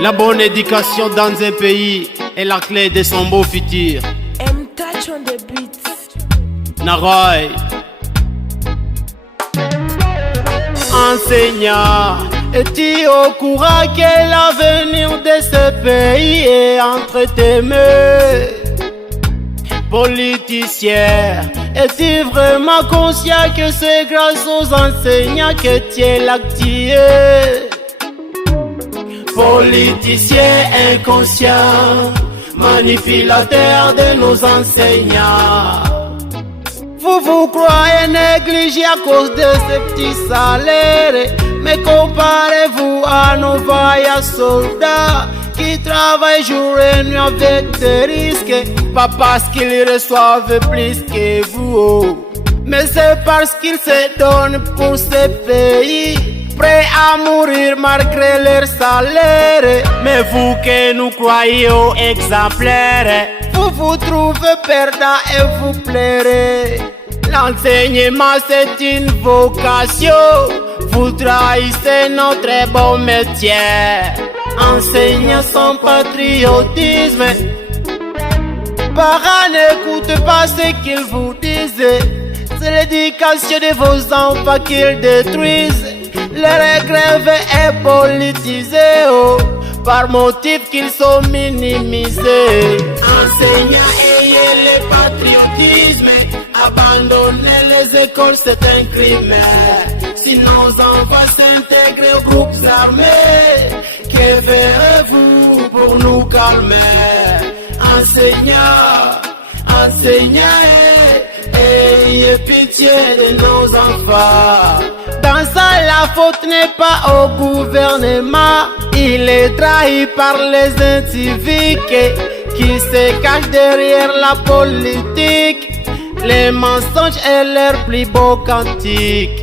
La bonne éducation dans un pays est la clé de son beau futur. M-Touch on the beat. Naroy. Enseignant, es-tu au courant que l'avenir de ce pays est entre tes mains? Politicien, es-tu vraiment conscient que c'est grâce aux enseignants que tu es l'actier? Politicien inconscient, manipulateur de nos enseignants. Vous croyez négligé à cause de ces petits salaires, mais comparez-vous à nos vaillants soldats qui travaillent jour et nuit avec des risques, pas parce qu'ils reçoivent plus que vous, mais c'est parce qu'ils se donnent pour ce pays, prêts à mourir malgré leur salaire. Mais vous que nous croyons exemplaires, vous vous trouvez perdants et vous plairez. L'enseignement c'est une vocation, vous trahissez notre bon métier. Enseignez son patriotisme, parents n'écoutez pas ce qu'ils vous disent. C'est l'éducation de vos enfants qu'ils détruisent. Leur grève est politisée, oh, par motif qu'ils sont minimisés. Enseignants, ayez le patriotisme, abandonner les écoles c'est un crime. Si nos enfants s'intègrent aux groupes armés, que ferez-vous pour nous calmer? Enseignants, ayez pitié de nos enfants. Dans ça, la faute n'est pas au gouvernement, il est trahi par les inciviques qui se cachent derrière la politique. Les mensonges est leur plus beau cantique.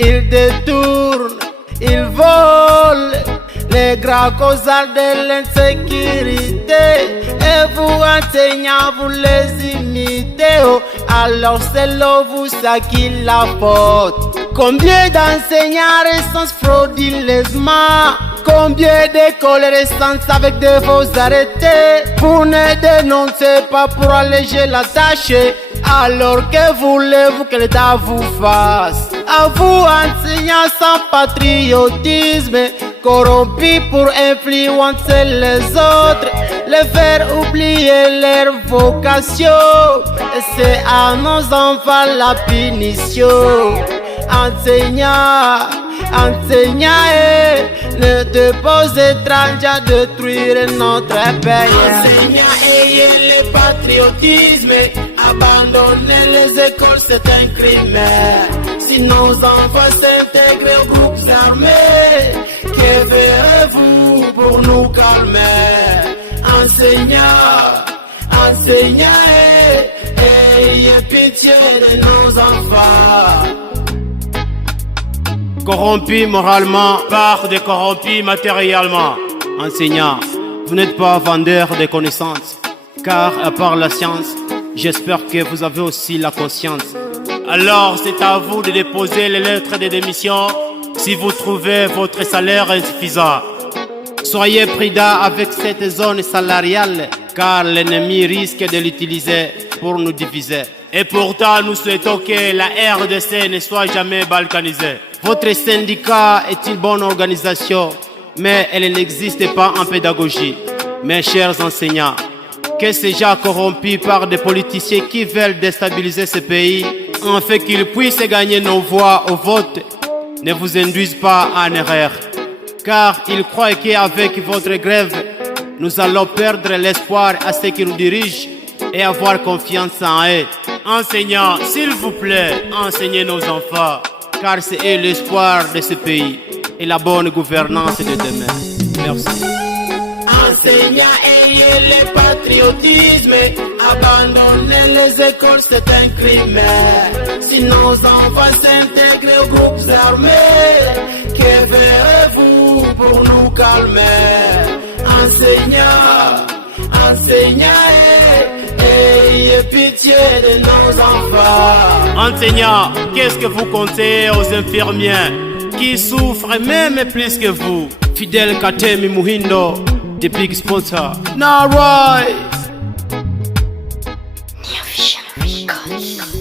Ils détournent, ils volent les grands causales de l'insécurité. Et vous enseignants, vous les imitez, oh, alors c'est là vous à qui la faute. Combien d'enseignants restent frauduleusement? Combien d'écoles restent avec des faux arrêtés? Vous ne dénoncez pas pour alléger la tâche, alors que voulez-vous que l'État vous fasse? À vous enseignants sans patriotisme, corrompus pour influencer les autres, les faire oublier leur vocation, et c'est à nos enfants la punition. Enseignants, ne te pose étrange à détruire notre pays. Enseignants, ayez le patriotisme, abandonner les écoles c'est un crime. Si nos enfants s'intègrent aux groupes armés, que ferez-vous pour nous calmer? Enseignants, ayez pitié de nos enfants. Corrompus moralement par des corrompus matériellement. Enseignants, vous n'êtes pas vendeurs de connaissances, car à part la science, j'espère que vous avez aussi la conscience. Alors c'est à vous de déposer les lettres de démission si vous trouvez votre salaire insuffisant. Soyez prudents avec cette zone salariale, car l'ennemi risque de l'utiliser pour nous diviser. Et pourtant, nous souhaitons que la RDC ne soit jamais balkanisée. Votre syndicat est une bonne organisation, mais elle n'existe pas en pédagogie. Mes chers enseignants, que ces gens corrompus par des politiciens qui veulent déstabiliser ce pays, afin qu'ils puissent gagner nos voix au vote, ne vous induisent pas en erreur. Car ils croient qu'avec votre grève, nous allons perdre l'espoir à ceux qui nous dirigent et avoir confiance en eux. Enseignants, s'il vous plaît, enseignez nos enfants, car c'est eux l'espoir de ce pays et la bonne gouvernance de demain. Merci. Enseignants, ayez le patriotisme, abandonner les écoles c'est un crime. Si nos enfants s'intègrent aux groupes armés, que ferez-vous pour nous calmer? Enseignants, ayez pitié de nos enfants. Enseignants, qu'est-ce que vous conseillez aux infirmiers qui souffrent même plus que vous? Fidel Katemi Muhindo, the big sponsor. Now rise. New Vision Records.